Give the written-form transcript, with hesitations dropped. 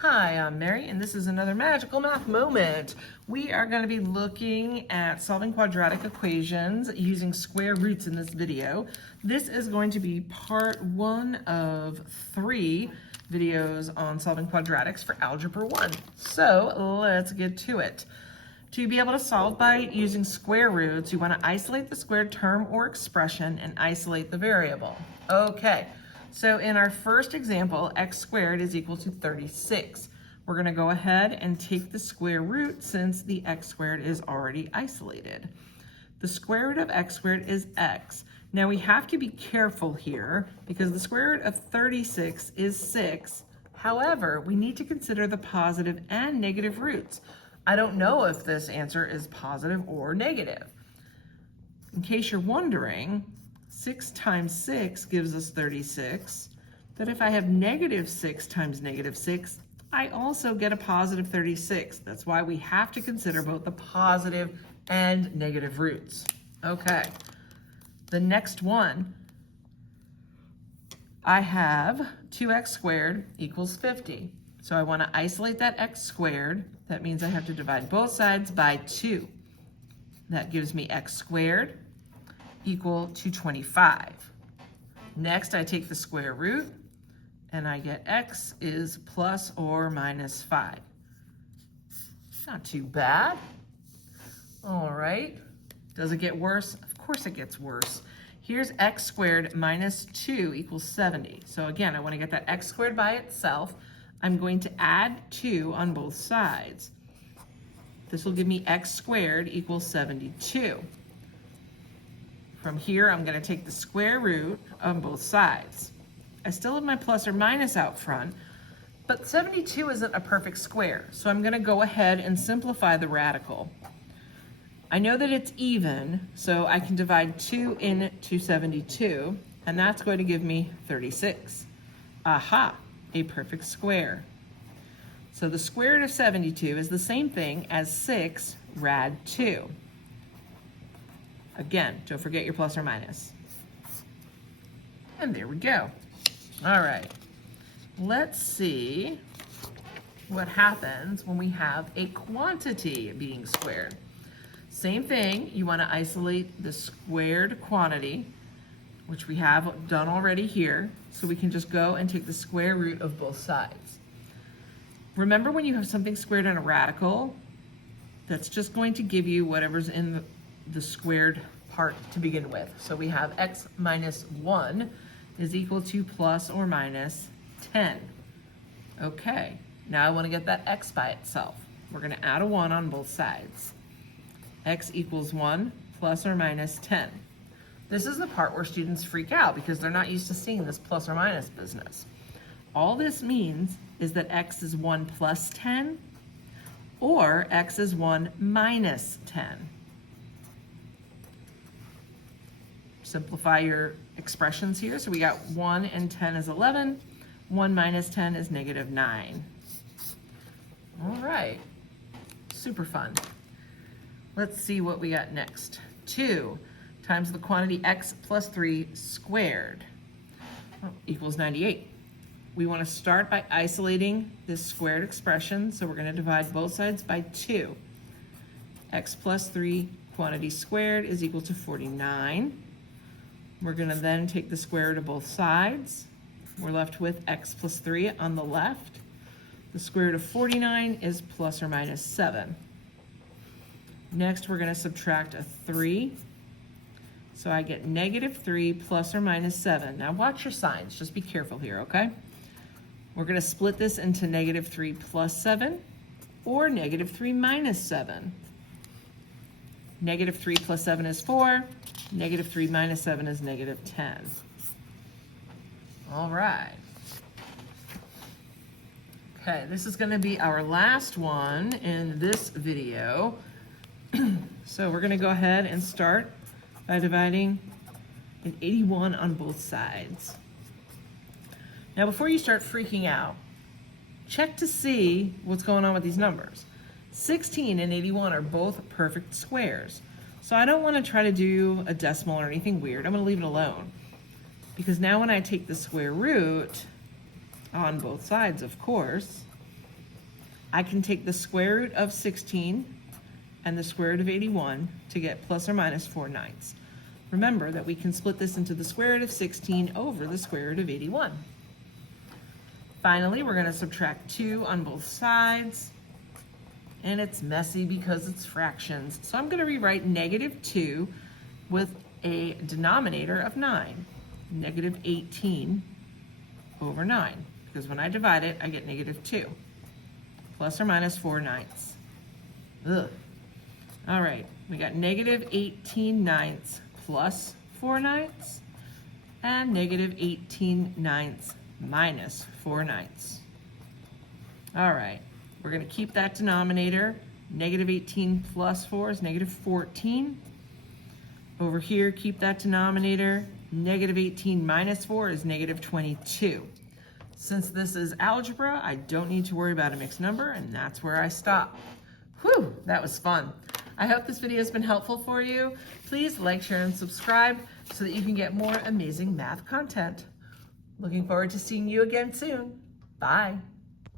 Hi, I'm Mary, and this is another magical math moment. We are going to be looking at solving quadratic equations using square roots in this video. This is going to be part 1 of 3 videos on solving quadratics for Algebra 1. So let's get to it. To be able to solve by using square roots, you want to isolate the squared term or expression and isolate the variable. Okay. So in our first example, x squared is equal to 36. We're going to go ahead and take the square root since the x squared is already isolated. The square root of x squared is x. Now we have to be careful here because the square root of 36 is 6. However, we need to consider the positive and negative roots. I don't know if this answer is positive or negative. In case you're wondering, 6 times 6 gives us 36, but if I have negative 6 times negative 6, I also get a positive 36. That's why we have to consider both the positive and negative roots. Okay, the next one, I have 2x squared equals 50. So I want to isolate that x squared. That means I have to divide both sides by 2. That gives me x squared equal to 25. Next, I take the square root, and I get x is plus or minus 5. Not too bad. All right. Does it get worse? Of course it gets worse. Here's x squared minus 2 equals 70. So again, I want to get that x squared by itself. I'm going to add 2 on both sides. This will give me x squared equals 72. From here, I'm going to take the square root on both sides. I still have my plus or minus out front, but 72 isn't a perfect square, so I'm going to go ahead and simplify the radical. I know that it's even, so I can divide 2 into 72, and that's going to give me 36. Aha, a perfect square. So the square root of 72 is the same thing as 6 rad 2. Again, don't forget your plus or minus. And there we go. All right, let's see what happens when we have a quantity being squared. Same thing, you want to isolate the squared quantity, which we have done already here, so we can just go and take the square root of both sides. Remember, when you have something squared in a radical, that's just going to give you whatever's in the squared part to begin with. So we have x minus 1 is equal to plus or minus 10. Okay, now I want to get that x by itself. We're going to add a 1 on both sides. X equals 1 plus or minus 10. This is the part where students freak out because they're not used to seeing this plus or minus business. All this means is that x is 1 plus 10 or x is 1 minus 10. Simplify your expressions here. So we got 1 and 10 is 11. 1 minus 10 is negative 9. All right, super fun. Let's see what we got next. 2 times the quantity x plus 3 squared equals 98. We want to start by isolating this squared expression, so we're going to divide both sides by 2. X plus 3 quantity squared is equal to 49. We're going to then take the square root of both sides. We're left with x plus 3 on the left. The square root of 49 is plus or minus 7. Next, we're going to subtract a 3. So I get negative 3 plus or minus 7. Now watch your signs. Just be careful here, okay? We're going to split this into negative 3 plus 7 or negative 3 minus 7. Negative 3 plus 7 is 4. Negative 3 minus 7 is negative 10. All right. Okay, this is going to be our last one in this video. So we're going to go ahead and start by dividing an 81 on both sides. Now, before you start freaking out, check to see what's going on with these numbers. 16 and 81 are both perfect squares. So I don't want to try to do a decimal or anything weird. I'm going to leave it alone. Because now when I take the square root on both sides, of course, I can take the square root of 16 and the square root of 81 to get plus or minus 4/9. Remember that we can split this into the square root of 16 over the square root of 81. Finally, we're going to subtract 2 on both sides. And it's messy because it's fractions. So I'm going to rewrite -2 with a denominator of 9. -18 over 9. Because when I divide it, I get -2. Plus or minus 4/9. Ugh. All right, we got -18/9 plus 4/9 and -18/9 minus 4/9. All right, we're going to keep that denominator. -18 plus 4 is -14. Over here, keep that denominator. -18 minus 4 is -22. Since this is algebra, I don't need to worry about a mixed number, and that's where I stop. Whew, that was fun. I hope this video has been helpful for you. Please like, share, and subscribe so that you can get more amazing math content. Looking forward to seeing you again soon. Bye.